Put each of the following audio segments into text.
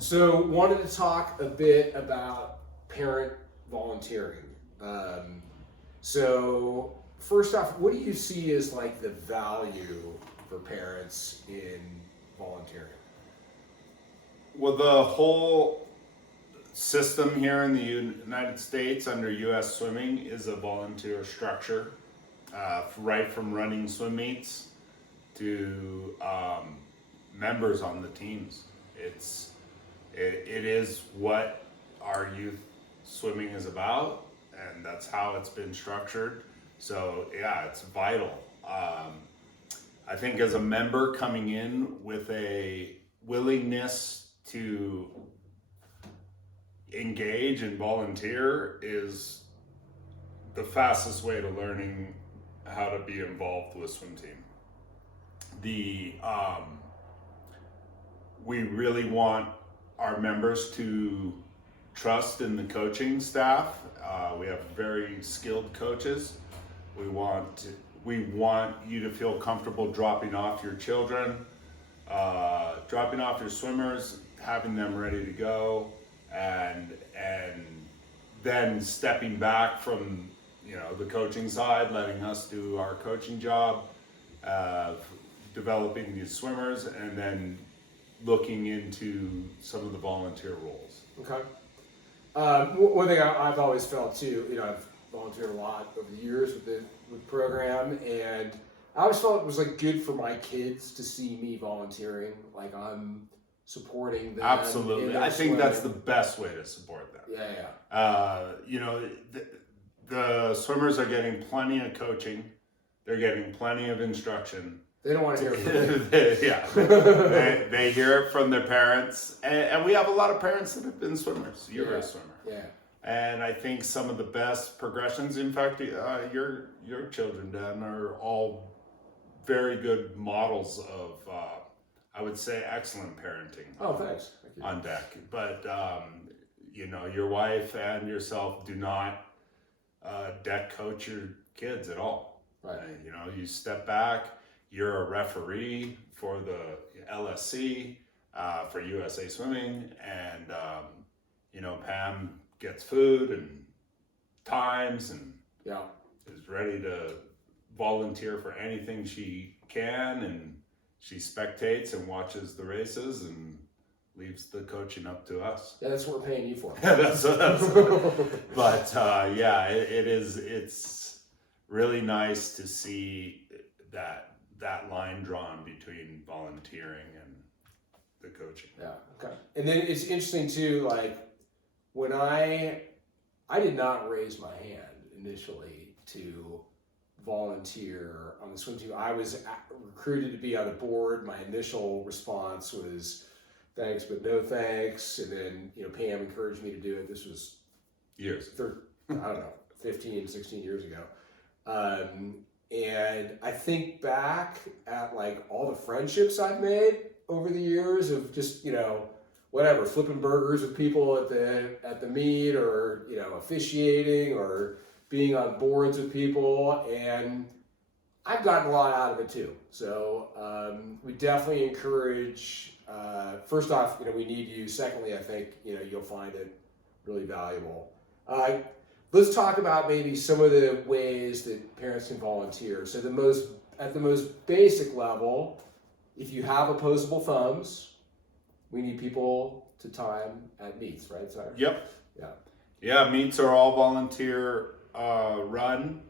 So, wanted to talk a bit about parent volunteering. So, first off, what do you see as like the value for parents in volunteering? Well, the whole system here in the United States under U.S. Swimming is a volunteer structure, right from running swim meets to members on the teams. It is what our youth swimming is about, and that's how it's been structured. So yeah, it's vital. I think as a member coming in with a willingness to engage and volunteer is the fastest way to learning how to be involved with swim team. The We really want our members to trust in the coaching staff. We have very skilled coaches. We want you to feel comfortable dropping off your children, dropping off your swimmers, having them ready to go, and then stepping back from the coaching side, letting us do our coaching job, developing these swimmers, and then looking into some of the volunteer roles. Okay. One thing I've always felt too, I've volunteered a lot over the years with the program, and I always felt it was like good for my kids to see me volunteering, like I'm supporting them. Absolutely, I think that's the best way to support them. Yeah. The swimmers are getting plenty of coaching. They're getting plenty of instruction. They don't want to hear it. Yeah, they hear it from their parents, and we have a lot of parents that have been swimmers. You're a swimmer. Yeah. And I think some of the best progressions, in fact, your children, Dan, are all very good models of, I would say, excellent parenting. Oh, thanks. Thank you. On deck. But, your wife and yourself do not deck coach your kids at all. Right. You step back. You're a referee for the LSC, for USA Swimming, and Pam gets food and times and is ready to volunteer for anything she can, and she spectates and watches the races and leaves the coaching up to us. Yeah, that's what we're paying you for. that's but it's really nice to see that line drawn between volunteering and the coaching. Yeah. Okay. And then it's interesting too, like when I did not raise my hand initially to volunteer on the swim team. I was recruited to be on the board. My initial response was thanks, but no thanks. And then, Pam encouraged me to do it. This was years. 15, 16 years ago. And I think back at like all the friendships I've made over the years of just, whatever, flipping burgers with people at the meet, or, officiating, or being on boards with people. And I've gotten a lot out of it too. So we definitely encourage, first off, we need you. Secondly, I think, you'll find it really valuable. Let's talk about maybe some of the ways that parents can volunteer. So at the most basic level, if you have opposable thumbs, we need people to time at meets, right, Sire? Yep. Yeah. Yeah, meets are all volunteer run.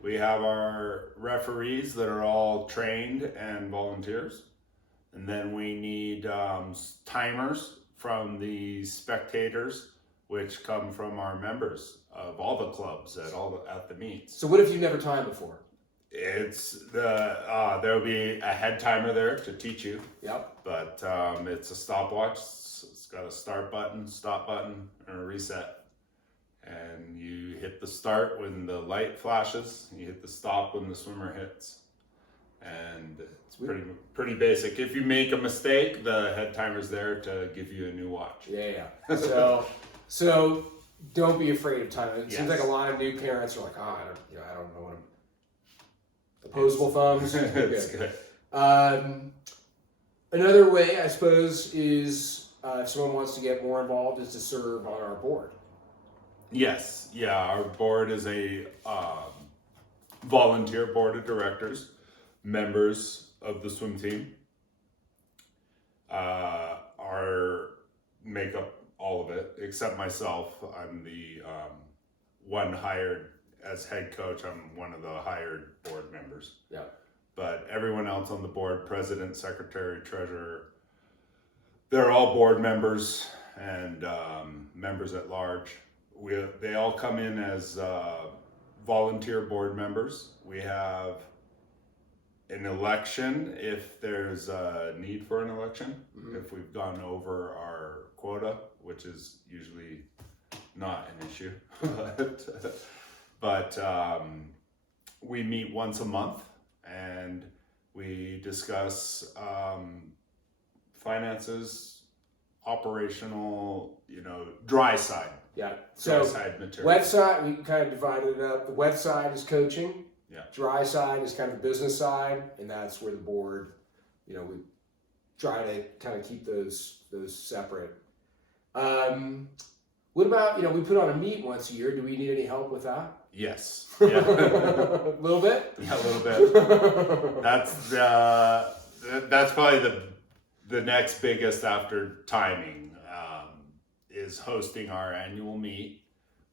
We have our referees that are all trained and volunteers. And then we need timers from the spectators, which come from our members of all the clubs at the meets. So what if you've never timed before? It's there'll be a head timer there to teach you. Yep. But it's a stopwatch. It's got a start button, stop button, and a reset. And you hit the start when the light flashes. You hit the stop when the swimmer hits. And it's pretty basic. If you make a mistake, the head timer's there to give you a new watch. Yeah. So don't be afraid of timing. It seems like a lot of new parents are like, I don't know what opposable thumbs. It's good. Another way, I suppose, is if someone wants to get more involved, is to serve on our board. Yes, yeah, our board is a volunteer board of directors, members of the swim team. Are make up all of it except myself. I'm the one hired as head coach. I'm one of the hired board members. Yeah. But everyone else on the board, president, secretary, treasurer, they're all board members and members at large. They all come in as volunteer board members. We have an election if there's a need for an election. Mm-hmm. If we've gone over our quota, which is usually not an issue. but we meet once a month and we discuss finances, operational, dry side. Yeah. Dry So side material. wet side, we kind of divided it up. The wet side is coaching. Yeah. Dry side is kind of the business side, and that's where the board, we try to kind of keep those separate. What about, we put on a meet once a year. Do we need any help with that? Yes. Yeah. A little bit? Yeah, a little bit. That's probably the next biggest after timing is hosting our annual meet.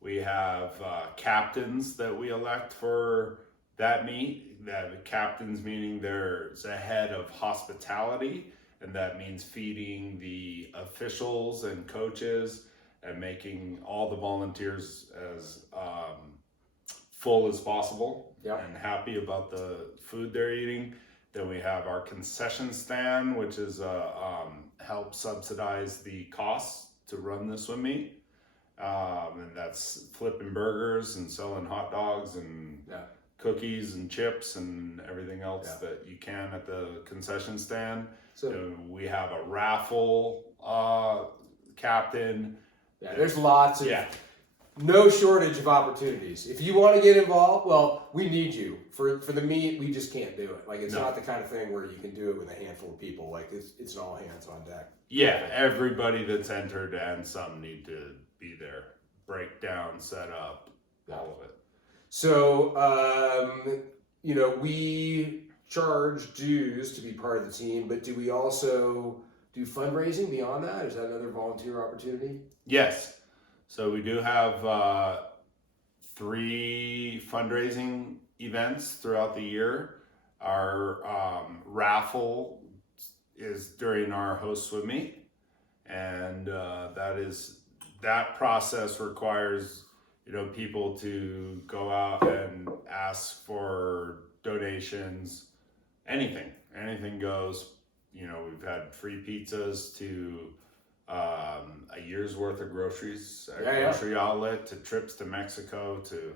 We have captains that we elect for that meet. That captains meaning there's a head of hospitality, and that means feeding the officials and coaches and making all the volunteers as full as possible. Yep. And happy about the food they're eating. Then we have our concession stand, which is help subsidize the costs to run the swim meet. And that's flipping burgers and selling hot dogs and cookies and chips and everything else that you can at the concession stand. So we have a raffle captain. Yeah, there's lots of no shortage of opportunities. If you want to get involved, well, we need you. For the meet, we just can't do it. Like, it's not the kind of thing where you can do it with a handful of people. Like, it's all hands on deck. Yeah, everybody that's entered and some need to be there. Breakdown, set up, all of it. So, we charge dues to be part of the team, but do we also do fundraising beyond that? Is that another volunteer opportunity? Yes. So we do have 3 fundraising events throughout the year. Our raffle is during our host swim meet, and that process requires people to go out and ask for donations. Anything goes. We've had free pizzas to a year's worth of groceries at grocery outlet, to trips to Mexico, to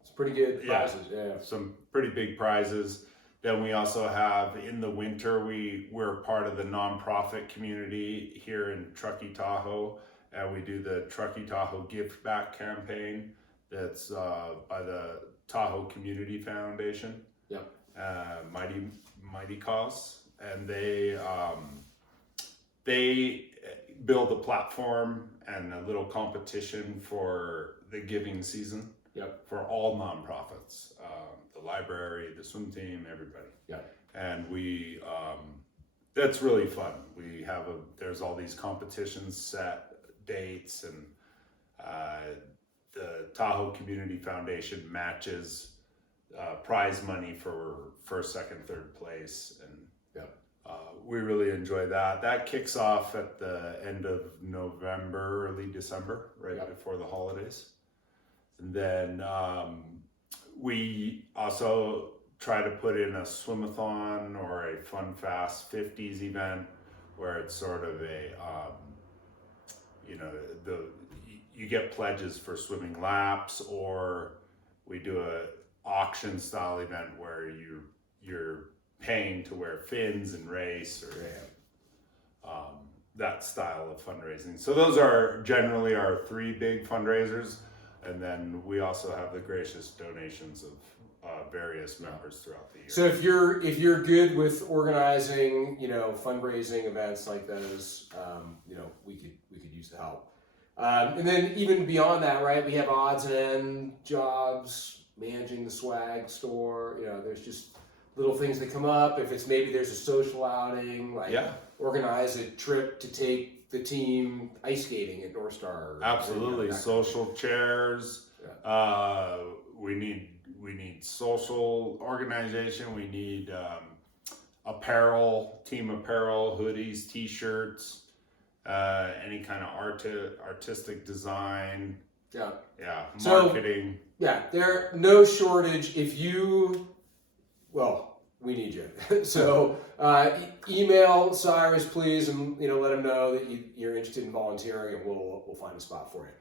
it's pretty good prizes. Some pretty big prizes. Then we also have, in the winter, we're part of the nonprofit community here in Truckee, Tahoe, and we do the Truckee Tahoe Give Back campaign that's by the Tahoe Community Foundation. Yep. Mighty cause, and they build a platform and a little competition for the giving season. Yep. For all nonprofits, the library, the swim team, everybody. Yeah. And that's really fun. There's all these competitions, set dates, and the Tahoe Community Foundation matches prize money for first, second, third place, and we really enjoy that. That kicks off at the end of November, early December, right before the holidays. And then we also try to put in a swimathon or a Fun Fast 50s event where it's sort of a, you get pledges for swimming laps, or we do a auction style event where you're paying to wear fins and race, or that style of fundraising. So those are generally our 3 big fundraisers. And then we also have the gracious donations of various members throughout the year. So if you're good with organizing, fundraising events like those, we could use the help. And then even beyond that, right? We have odds and end jobs, managing the swag store. There's just little things that come up. If it's maybe there's a social outing, like organize a trip to take the team ice skating at North Star. Absolutely, social chairs. Yeah. We need social organization. We need apparel, team apparel, hoodies, T-shirts, any kind of artistic design. Yeah. Yeah. So, Marketing. there no shortage. We need you. So email Cyrus, please, and let him know that you're interested in volunteering, and we'll find a spot for you.